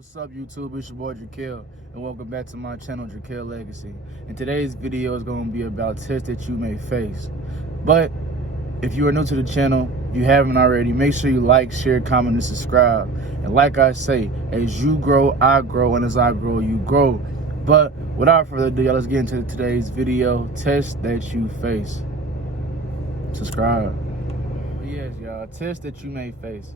What's up, YouTube? It's your boy Dra'Quel, and welcome back to my channel, Dra'Quel Legacy. And today's video is going to be about tests that you may face. But if you are new to the channel, if you haven't already, make sure you like, share, comment, and subscribe. And like I say, as you grow, I grow, and as I grow, you grow. But without further ado, y'all, let's get into today's video. Tests that you face. Subscribe. But yes, y'all, tests that you may face.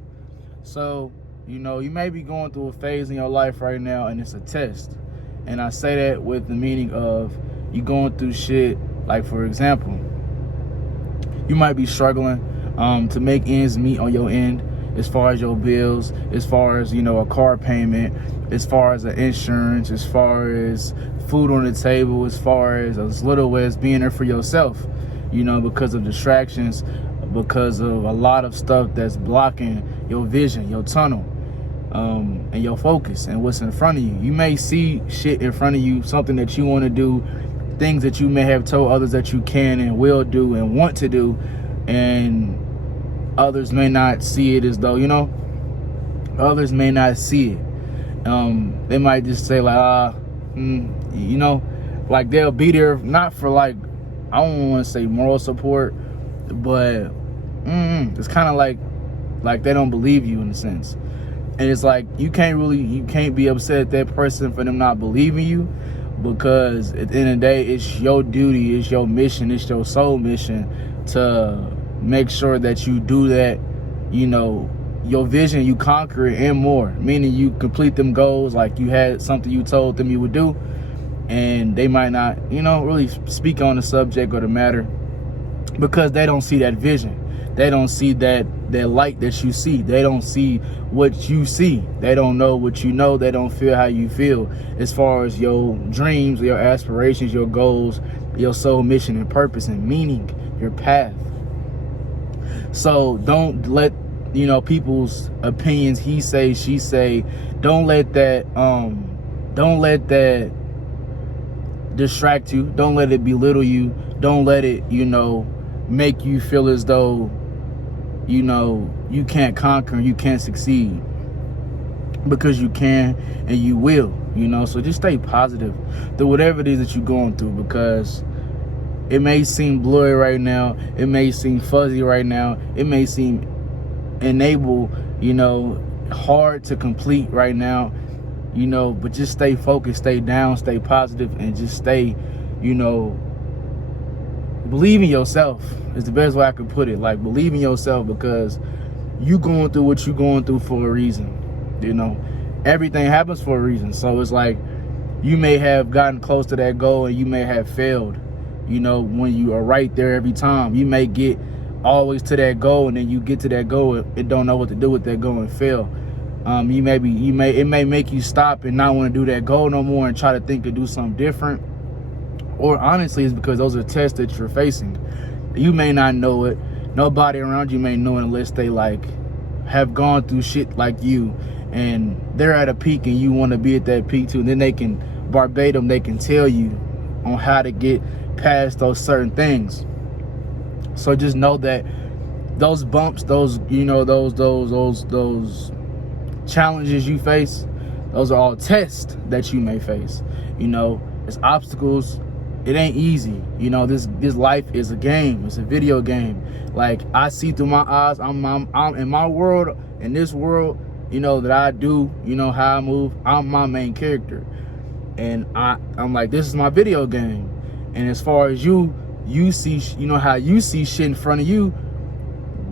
So, you know, you may be going through a phase in your life right now, and it's a test. And I say that with the meaning of you going through shit. Like, for example, you might be struggling to make ends meet on your end, as far as your bills, as far as, you know, a car payment, as far as the insurance, as far as food on the table, as far as little as being there for yourself, you know, because of distractions, because of a lot of stuff that's blocking your vision, your tunnel, and your focus and what's in front of you. You may see shit in front of you, something that you want to do, things that you may have told others that you can and will do and want to do, and others may not see it as though, you know, others may not see it. They might just say like, you know, like they'll be there, not for like, I don't want to say moral support, but it's kind of like they don't believe you in a sense. And it's like you can't be upset at that person for them not believing you, because at the end of the day, it's your duty, it's your mission, it's your soul mission to make sure that you do that, you know, your vision, you conquer it and more, meaning you complete them goals. Like you had something you told them you would do, and they might not, you know, really speak on the subject or the matter because they don't see that vision. They don't see that light that you see. They don't see what you see. They don't know what you know. They don't feel how you feel as far as your dreams, your aspirations, your goals, your soul mission and purpose and meaning, your path. So don't let, you know, people's opinions, he say, she say, don't let that distract you. Don't let it belittle you. Don't let it, you know, make you feel as though, you know, you can't conquer and you can't succeed, because you can and you will, you know. So just stay positive through whatever it is that you're going through, because it may seem blurry right now, it may seem fuzzy right now, it may seem you know, hard to complete right now, you know, but just stay focused, stay down, stay positive, and just stay, you know, believe in yourself is the best way I could put it. Like, believe in yourself, because you going through what you're going through for a reason. You know, everything happens for a reason. So it's like you may have gotten close to that goal and you may have failed, you know, when you are right there every time. You may get always to that goal, and then you get to that goal and don't know what to do with that goal and fail. It may make you stop and not want to do that goal no more and try to think of do something different. Or honestly, it's because those are tests that you're facing. You may not know it. Nobody around you may know it unless they like have gone through shit like you, and they're at a peak and you want to be at that peak too. And then they can verbatim, they can tell you on how to get past those certain things. So just know that those bumps, those, you know, those challenges you face, those are all tests that you may face. You know, it's obstacles. It ain't easy. You know, this life is a game. It's a video game. Like, I see through my eyes. I'm in my world, in this world, you know, that I do, you know, how I move. I'm my main character. And I'm like, this is my video game. And as far as you see, you know, how you see shit in front of you,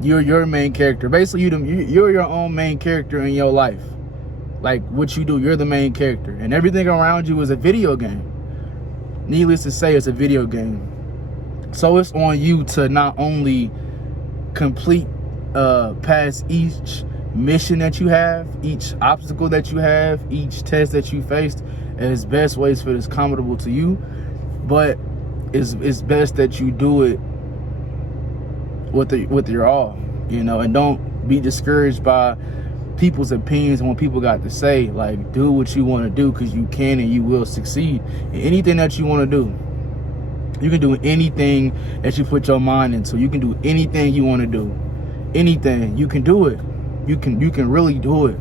you're your main character. Basically, you're your own main character in your life. Like, what you do, you're the main character. And everything around you is a video game. Needless to say, it's a video game. So it's on you to not only complete past each mission that you have, each obstacle that you have, each test that you faced, as best ways for this comfortable to you, but it's best that you do it with your all, you know. And don't be discouraged by people's opinions and what people got to say. Like, do what you want to do, because you can and you will succeed in anything that you want to do. You can do anything that you put your mind into. You can do anything you want to do. Anything. You can do it. You can really do it.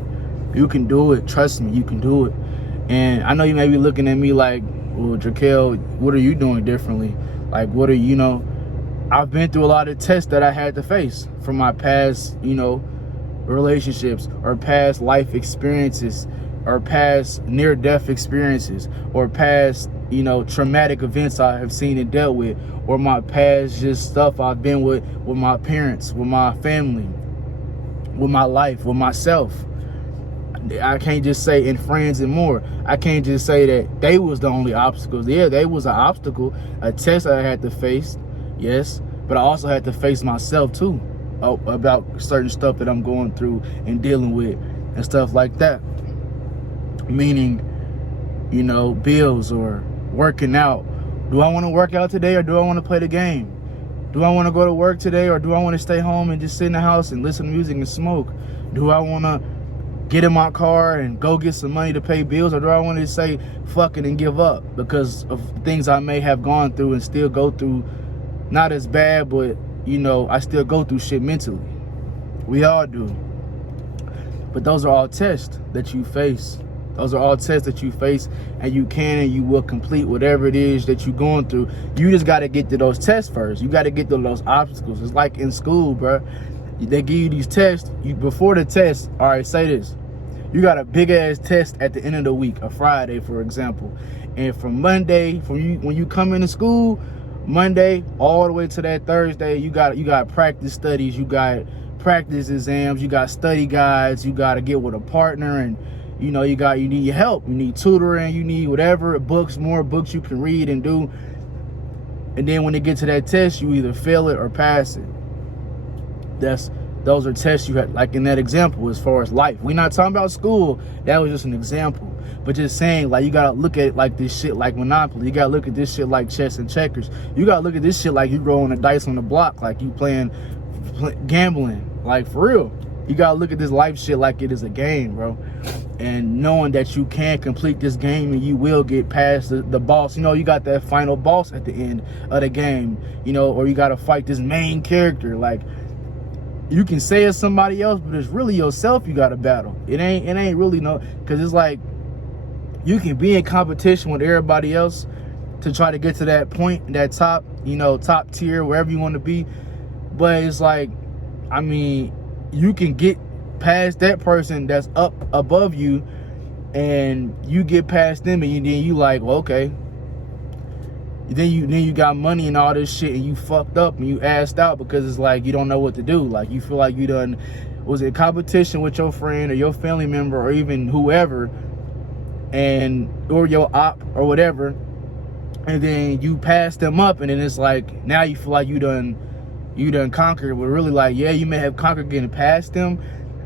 You can do it. Trust me, you can do it. And I know you may be looking at me like, well, Dra'Quel, what are you doing differently? Like, what are you know? I've been through a lot of tests that I had to face from my past, relationships or past life experiences or past near-death experiences or past, traumatic events I have seen and dealt with, or my past just stuff I've been with my parents, with my family, with my life, with myself. I can't just say in friends and more. I can't just say that they was the only obstacles. Yeah, they was an obstacle, a test I had to face, yes, but I also had to face myself too about certain stuff that I'm going through and dealing with and stuff like that. Meaning, bills or working out. Do I want to work out today or do I want to play the game? Do I want to go to work today or do I want to stay home and just sit in the house and listen to music and smoke? Do I want to get in my car and go get some money to pay bills, or do I want to say fuck it and give up because of things I may have gone through and still go through? Not as bad, but I still go through shit mentally. We all do. But those are all tests that you face. Those are all tests that you face, and you can and you will complete whatever it is that you're going through. You just got to get to those tests first. You got to get to those obstacles. It's like in school, bro. They give you these tests. Before the test, all right, say this. You got a big ass test at the end of the week, a Friday, for example. And from Monday, when you come into school, Monday all the way to that Thursday, you got practice studies, you got practice exams, you got study guides, you got to get with a partner, and you need your help, you need tutoring, you need whatever, more books you can read and do. And then when they get to that test, you either fail it or pass it. Those are tests you had, like in that example, as far as life. We're not talking about school. That was just an example. But just saying, like, you got to look at it like this shit like Monopoly. You got to look at this shit like chess and checkers. You got to look at this shit like you rolling the dice on the block, like you playing gambling. Like, for real. You got to look at this life shit like it is a game, bro. And knowing that you can complete this game and you will get past the boss. You got that final boss at the end of the game, or you got to fight this main character. Like, you can say it's somebody else, but it's really yourself you got to battle. It ain't really because it's like you can be in competition with everybody else to try to get to that point, that top, top tier, wherever you want to be. But it's like, you can get past that person that's up above you, and you get past them, and then you like, well, okay. Then you got money and all this shit, and you fucked up and you assed out because it's like you don't know what to do. Like, you feel like you done was in competition with your friend or your family member or even whoever, or your op or whatever, and then you pass them up, and then it's like now you feel like you done conquered. But really, like, yeah, you may have conquered getting past them,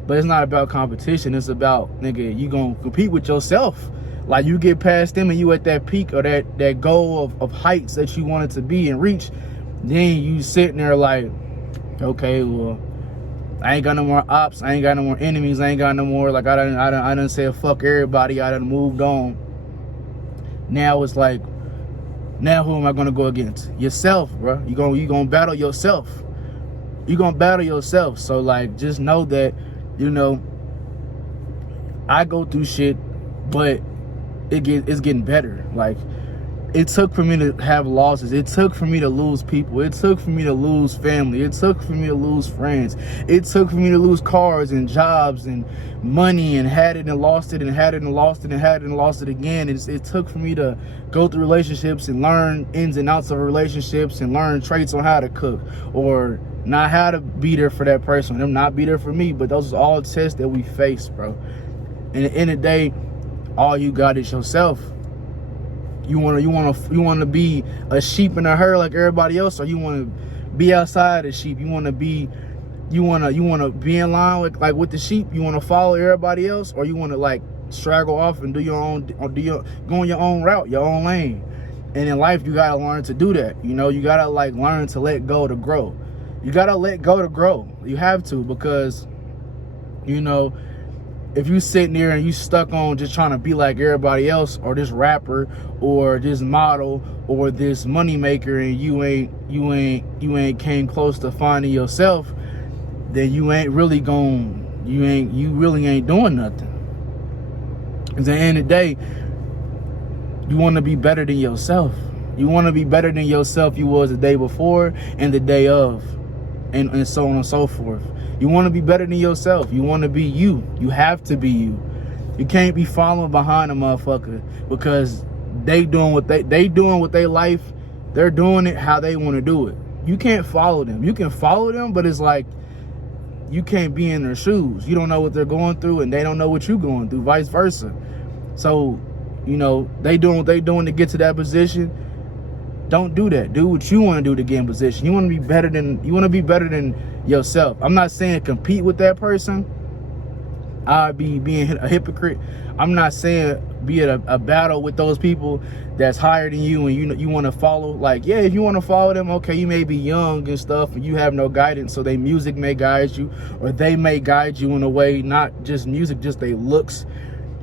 but it's not about competition. It's about, nigga, you gonna compete with yourself. Like, you get past them and you at that peak or that goal of heights that you wanted to be and reach. Then you sitting there like, okay, well, I ain't got no more ops. I ain't got no more enemies. I ain't got no more, like, I done said fuck everybody. I done moved on. Now it's like, now who am I gonna go against? Yourself, bro. You gonna battle yourself. You gonna battle yourself. So, like, just know that, I go through shit, but it's getting better. Like, it took for me to have losses. It took for me to lose people. It took for me to lose family. It took for me to lose friends. It took for me to lose cars and jobs and money, and had it and lost it and had it and lost it and had it and lost it again. It took for me to go through relationships and learn ins and outs of relationships and learn traits on how to cook, or not how to be there for that person, them not be there for me. But those are all tests that we face, bro. And at the end of the day, all you got is yourself. You want to be a sheep in a herd like everybody else, or you want to be outside the sheep? You want to be in line with the sheep? You want to follow everybody else, or you want to like straggle off and go on your own route, your own lane? And in life, you gotta learn to do that. You gotta like learn to let go to grow. You gotta let go to grow. You have to, because if you sitting there and you stuck on just trying to be like everybody else, or this rapper, or this model, or this money maker, and you ain't came close to finding yourself, then you really ain't doing nothing. At the end of the day, you want to be better than yourself. You want to be better than yourself you was the day before and the day of, and so on and so forth. You want to be better than yourself. You want to be you. You have to be you. You can't be following behind a motherfucker because they doing what they doing with their life. They're doing it how they want to do it. You can't follow them. You can follow them, but it's like you can't be in their shoes. You don't know what they're going through, and they don't know what you're going through, vice versa. So, you know, they doing what they doing to get to that position. Don't do that. Do what you want to do to get in position. You want to be better than yourself. I'm not saying compete with that person. I'd be being a hypocrite. I'm not saying be at a battle with those people that's higher than you and you want to follow. Like, yeah, if you want to follow them, okay, you may be young and stuff and you have no guidance, so their music may guide you, or they may guide you in a way, not just music, just their looks,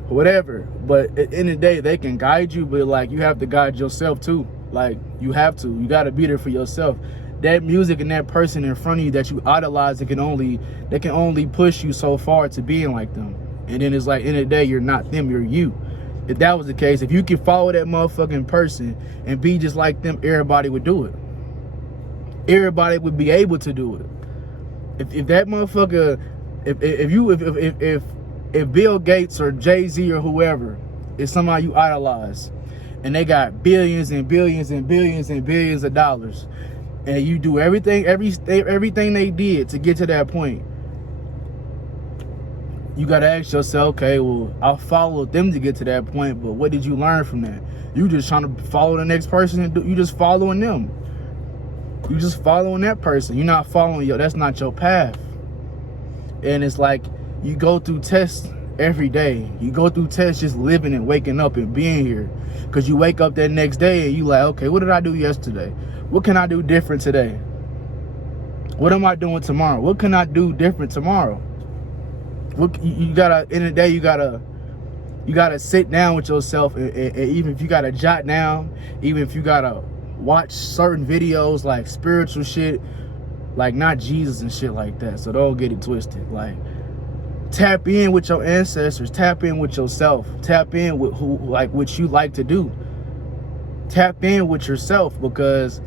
whatever. But at the end of the day, they can guide you, but like you have to guide yourself too. Like you have to. You got to be there for yourself. That music and that person in front of you that you idolize, they can only push you so far to being like them. And then it's like, in the day, you're not them, you're you. If that was the case, if you could follow that motherfucking person and be just like them, everybody would do it. Everybody would be able to do it. If that motherfucker, if Bill Gates or Jay-Z or whoever is somebody you idolize, and they got billions and billions and billions and billions of dollars, and you do everything they did to get to that point, you got to ask yourself, okay, well, I followed them to get to that point, but what did you learn from that? You just trying to follow the next person, and you just following them. You just following that person. You're not following that's not your path. And it's like you go through tests every day. You go through tests just living and waking up and being here. Because you wake up that next day and you like, okay, what did I do yesterday? What can I do different today? What am I doing tomorrow? What can I do different tomorrow? You gotta, in the day, you gotta sit down with yourself, and even if you gotta jot down, even if you gotta watch certain videos like spiritual shit, like not Jesus and shit like that, so don't get it twisted. Like, tap in with your ancestors, tap in with yourself, tap in with what you like to do, tap in with yourself, because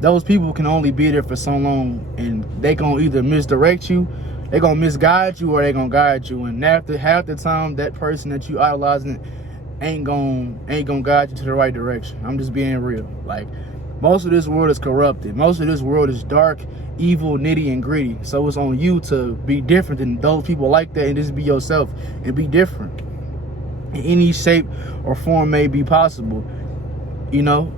those people can only be there for so long, and they gonna either misdirect you, they gonna misguide you, or they gonna guide you. And after half the time, that person that you idolizing ain't gonna guide you to the right direction. I'm just being real. Like, most of this world is corrupted. Most of this world is dark, evil, nitty, and gritty. So it's on you to be different than those people like that, and just be yourself and be different. In any shape or form may be possible. You know,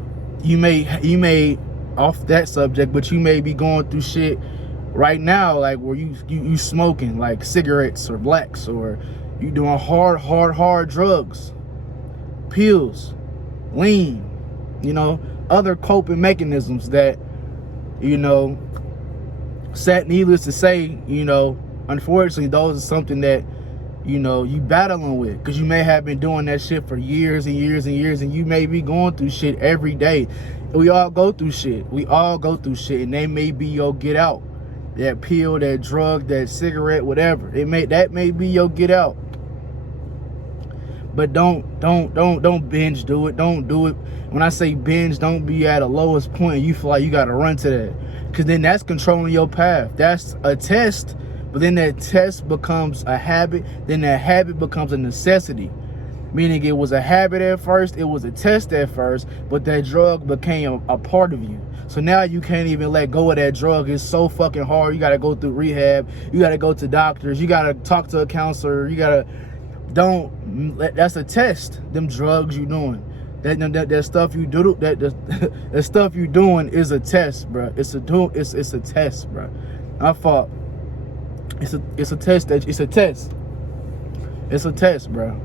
you may off that subject, but you may be going through shit right now, like where you smoking like cigarettes or blacks, or you doing hard drugs, pills, lean, you know, other coping mechanisms that, you know, needless to say, you know, unfortunately, those are something that, you know, you battling with, because you may have been doing that shit for years and years and years, and you may be going through shit every day. We all go through shit. And they may be your get out. That pill, that drug, that cigarette, whatever. That may be your get out. But don't binge do it. Don't do it. When I say binge, don't be at a lowest point and you feel like you gotta run to that. Because then that's controlling your path. That's a test, but then that test becomes a habit, then that habit becomes a necessity. Meaning it was a habit at first, it was a test at first, but that drug became a part of you. So now you can't even let go of that drug. It's so fucking hard. You gotta go through rehab, you gotta go to doctors, you gotta talk to a counselor, that's a test. Them drugs you doing, that stuff you do, that stuff you doing is a test, bro. It's a test, bro. I thought it's a test. It's a test, bro.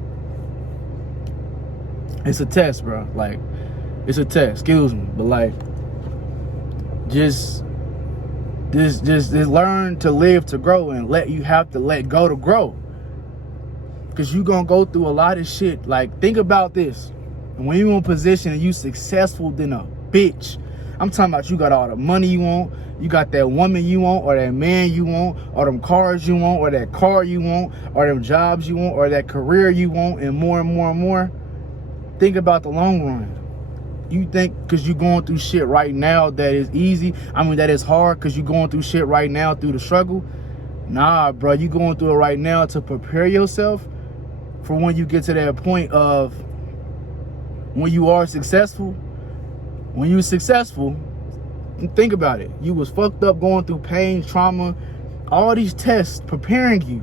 It's a test, bro. Like, it's a test. Excuse me, but like, just learn to live to grow, and you have to let go to grow. Because you gonna go through a lot of shit. Like, think about this. When you in a position and you successful than a bitch, I'm talking about you got all the money you want, you got that woman you want, or that man you want, or them cars you want, or that car you want, or them jobs you want, or that career you want, and more and more and more. Think about the long run. You think because you're going through shit right now that is easy, that is hard because you're going through shit right now through the struggle. Nah, bro, you going through it right now to prepare yourself for when you get to that point of when you are successful. When you're successful, think about it. You was fucked up going through pain, trauma, all these tests preparing you.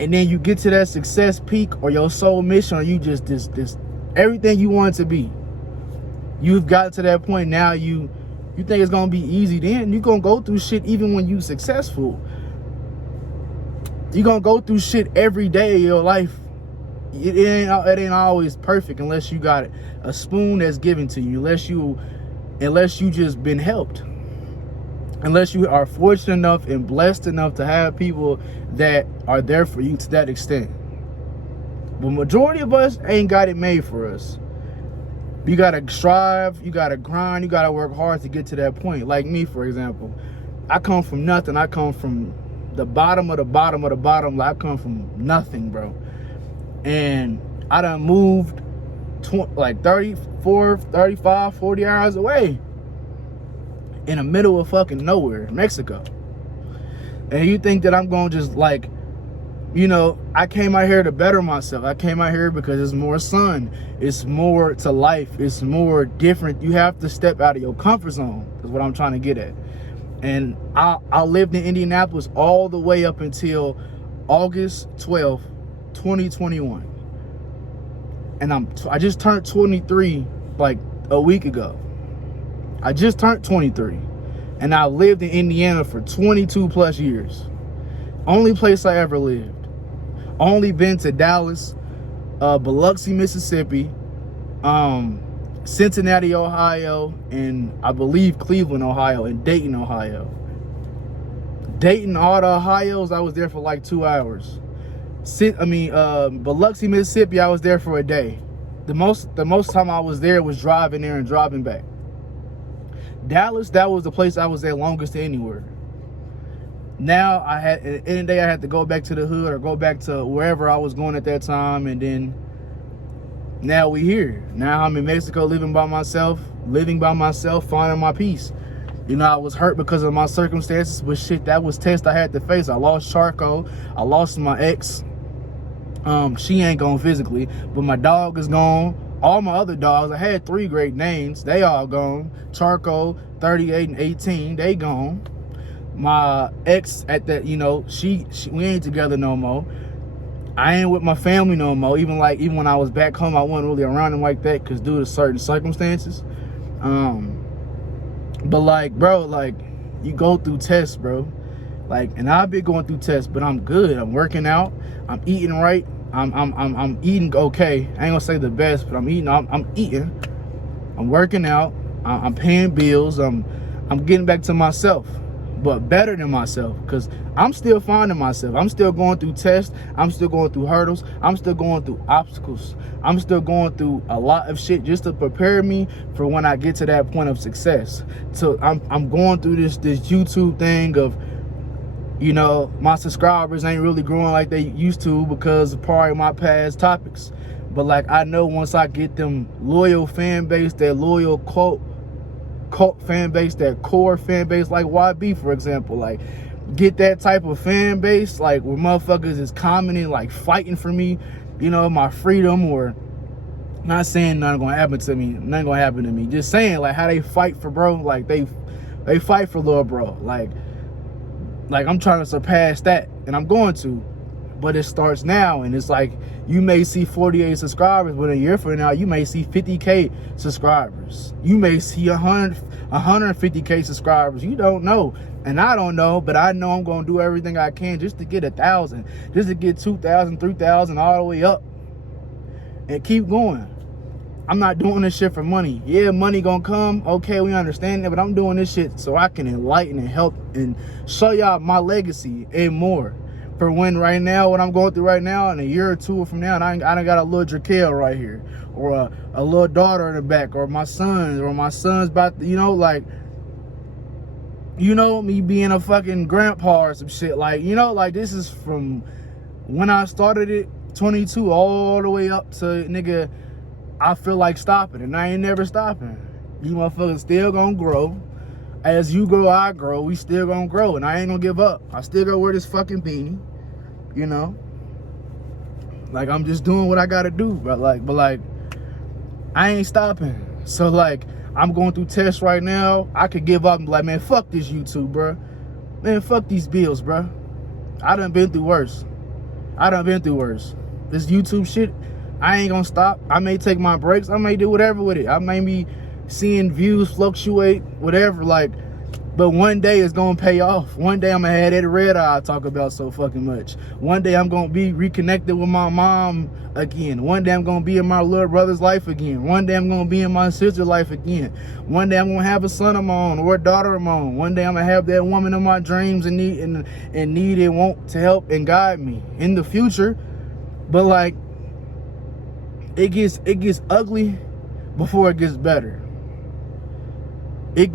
And then you get to that success peak or your soul mission, or you just this everything you want to be. You've got to that point now. You think it's gonna be easy? Then you're gonna go through shit even when you successful. You're gonna go through shit every day of your life. It ain't always perfect unless you got a spoon that's given to you. Unless you just been helped. Unless you are fortunate enough and blessed enough to have people that are there for you to that extent. But majority of us ain't got it made for us. You gotta strive, you gotta grind, you gotta work hard to get to that point. Like me, for example, I come from nothing. I come from the bottom of the bottom of the bottom. Like, I come from nothing, bro. And I done moved like 34, 35, 40 hours away in the middle of fucking nowhere, Mexico. And you think that I'm gonna just like, I came out here to better myself. I came out here because it's more sun. It's more to life. It's more different. You have to step out of your comfort zone, is what I'm trying to get at. And I lived in Indianapolis all the way up until August 12th, 2021. And I just turned 23 like a week ago. I just turned 23. And I lived in Indiana for 22 plus years. Only place I ever lived. Only been to Dallas, Biloxi, Mississippi, Cincinnati, Ohio, and I believe Cleveland, Ohio, and Dayton, Ohio. Dayton, all the Ohio's, I was there for like 2 hours. Biloxi, Mississippi, I was there for a day. The most time I was there was driving there and driving back. Dallas, that was the place I was there longest to anywhere. Now at the end of the day, I had to go back to the hood or go back to wherever I was going at that time, and then now we here. Now I'm in Mexico living by myself, finding my peace. I was hurt because of my circumstances, but shit, that was test I had to face. I lost Charco, I lost my ex. She ain't gone physically, but my dog is gone. All my other dogs, I had 3 great names, they all gone. Charco, 38 and 18, they gone. My ex at that, she we ain't together no more. I ain't with my family no more. Even when I was back home, I wasn't really around them like that because due to certain circumstances. But like, bro, like, you go through tests, bro. Like, and I've been going through tests, but I'm good. I'm working out. I'm eating right. I'm eating okay. I ain't gonna say the best, but I'm eating. I'm eating. I'm working out. I'm paying bills. I'm getting back to myself, but better than myself, because I'm still finding myself. I'm still going through tests. I'm still going through hurdles. I'm still going through obstacles. I'm still going through a lot of shit just to prepare me for when I get to that point of success. So I'm going through this YouTube thing of, my subscribers ain't really growing like they used to because of probably my past topics. But like, I know once I get them loyal fan base, that loyal cult fan base, that core fan base, like YB, for example, like, get that type of fan base, like, where motherfuckers is commenting, like, fighting for me, my freedom, or not saying nothing gonna happen to me, just saying, like, how they fight for bro, like, they fight for little bro, like I'm trying to surpass that, and I'm going to, but it starts now. And it's like, you may see 48 subscribers, but a year from now, you may see 50K subscribers. You may see 150K subscribers. You don't know. And I don't know, but I know I'm going to do everything I can just to get 1,000, just to get 2,000, 3,000, all the way up, and keep going. I'm not doing this shit for money. Yeah, money gonna come. Okay, we understand that, but I'm doing this shit so I can enlighten and help and show y'all my legacy and more. for when right now, what I'm going through right now, in a year or two from now, and I done got a little Dra'Quel right here, or a little daughter in the back, or my son's about to, you know, like, you know, me being a fucking grandpa or some shit. Like, you know, like, this is from when I started it, 22, all the way up to, nigga, I feel like stopping, and I ain't never stopping. You motherfuckers still gonna grow. As you grow, I grow. We still gonna grow, and I ain't gonna give up. I still gonna wear this fucking beanie, you know? Like, I'm just doing what I gotta do, but like, I ain't stopping. So, like, I'm going through tests right now. I could give up and be like, man, fuck this YouTube, bro. Man, fuck these bills, bro. I done been through worse. This YouTube shit, I ain't gonna stop. I may take my breaks. I may do whatever with it. I may be seeing views fluctuate, whatever, like, but one day it's gonna pay off. One day I'm gonna have that red eye I talk about so fucking much. One day I'm gonna be reconnected with my mom again. One day I'm gonna be in my little brother's life again. One day I'm gonna be in my sister's life again. One day I'm gonna have a son of my own or a daughter of my own. One day I'm gonna have that woman in my dreams and need and want to help and guide me in the future. But like, it gets ugly before it gets better. It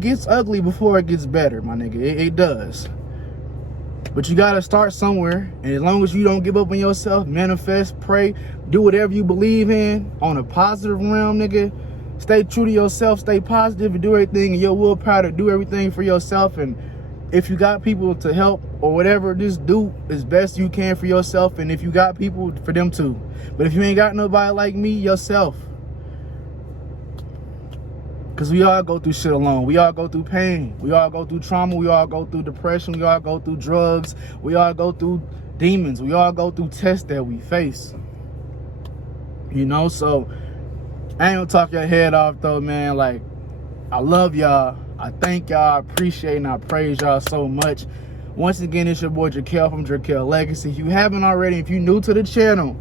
gets ugly before it gets better, my nigga. It does. But you gotta start somewhere, and as long as you don't give up on yourself, manifest, pray, do whatever you believe in on a positive realm, nigga. Stay true to yourself, stay positive, and do everything in your willpower to do everything for yourself. And if you got people to help or whatever, just do as best you can for yourself. And if you got people, for them too. But if you ain't got nobody like me, yourself. Because we all go through shit alone. We all go through pain. We all go through trauma. We all go through depression. We all go through drugs. We all go through demons. We all go through tests that we face. You know, so I ain't gonna talk your head off though, man. Like, I love y'all. I thank y'all. I appreciate and I praise y'all so much. Once again, it's your boy Dra'Quel from Dra'Quel Legacy. If you haven't already, if you're new to the channel,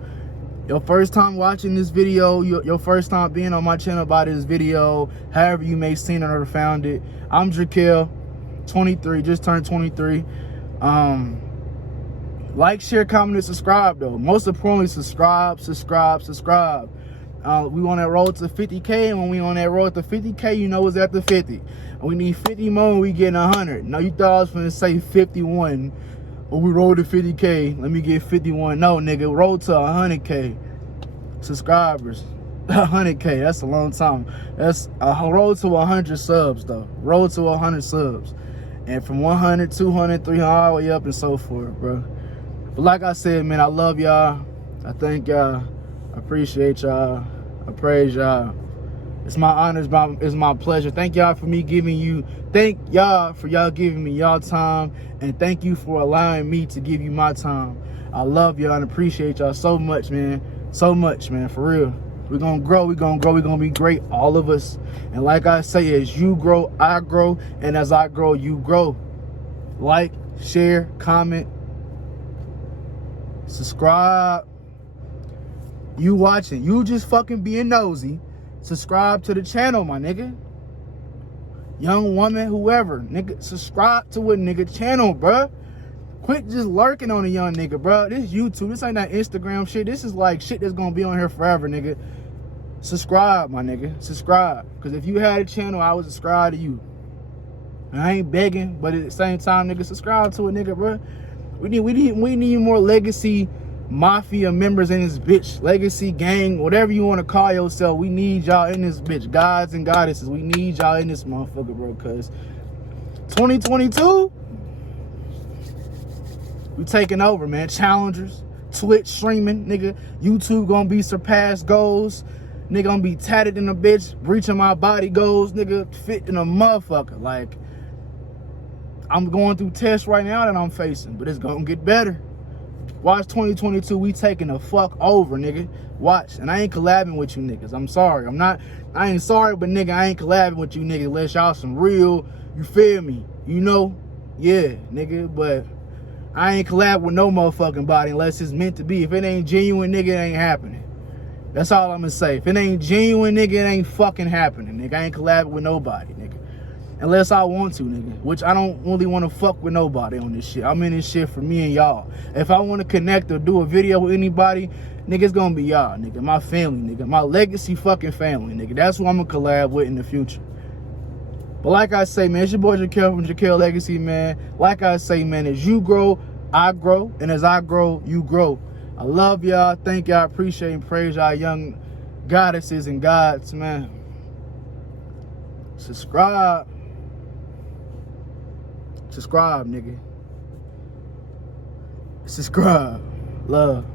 your first time watching this video, your first time being on my channel by this video, however you may seen it or found it, I'm Dra'Quel, 23, just turned 23. Like, share, comment, and subscribe though. Most importantly, subscribe. We on that road to 50K, and when we on that road to 50K, you know it's after 50. And we need 50 more, and we getting 100. Now you thought I was gonna say 51. Or we roll to 50K, let me get 51. No, nigga, roll to 100K subscribers. 100K, that's a long time. That's a roll to 100 subs, though. Roll to 100 subs. And from 100, 200, 300, all the way up and so forth, bro. But like I said, man, I love y'all. I thank y'all. I appreciate y'all. I praise y'all. It's my honor, it's my pleasure. Thank y'all for giving me y'all time, and thank you for allowing me to give you my time. I love y'all and appreciate y'all so much, man. So much, man, for real. We're gonna grow, we're gonna be great, all of us. And like I say, as you grow, I grow, and as I grow, you grow. Like, share, comment, subscribe. You watching, you just fucking being nosy. Subscribe to the channel, my nigga. Young woman, whoever, nigga, subscribe to a nigga channel, bruh. Quit just lurking on a young nigga, bruh. This YouTube, this ain't that Instagram shit. This is like shit that's gonna be on here forever, nigga. Subscribe, my nigga. Subscribe. Because if you had a channel, I would subscribe to you. And I ain't begging, but at the same time, nigga, subscribe to a nigga, bruh. We need more legacy mafia members in this bitch, legacy gang, whatever you want to call yourself. We need y'all in this bitch, gods and goddesses. We need y'all in this motherfucker, bro, because 2022, we taking over, man. Challengers, Twitch streaming, nigga. YouTube gonna be surpassed goals, nigga. Gonna be tatted in a bitch, reaching my body goals, nigga. Fit in a motherfucker. Like, I'm going through tests right now that I'm facing, but it's gonna get better. Watch 2022, we taking the fuck over, nigga. Watch. And I ain't collabing with you niggas. I'm sorry. I ain't sorry, but nigga, I ain't collabing with you niggas unless y'all some real, you feel me? You know? Yeah, nigga, but I ain't collab with no motherfucking body unless it's meant to be. If it ain't genuine, nigga, it ain't happening. That's all I'm gonna say. If it ain't genuine, nigga, it ain't fucking happening, nigga. I ain't collabing with nobody, nigga. Unless I want to, nigga. Which I don't really want to fuck with nobody on this shit. I'm in this shit for me and y'all. If I want to connect or do a video with anybody, nigga, it's gonna be y'all, nigga. My family, nigga. My legacy fucking family, nigga. That's who I'm gonna collab with in the future. But like I say, man, it's your boy Dra'Quel from Dra'Quel Legacy, man. Like I say, man, as you grow, I grow. And as I grow, you grow. I love y'all. Thank y'all. Appreciate and praise y'all young goddesses and gods, man. Subscribe. Subscribe, nigga. Subscribe. Love.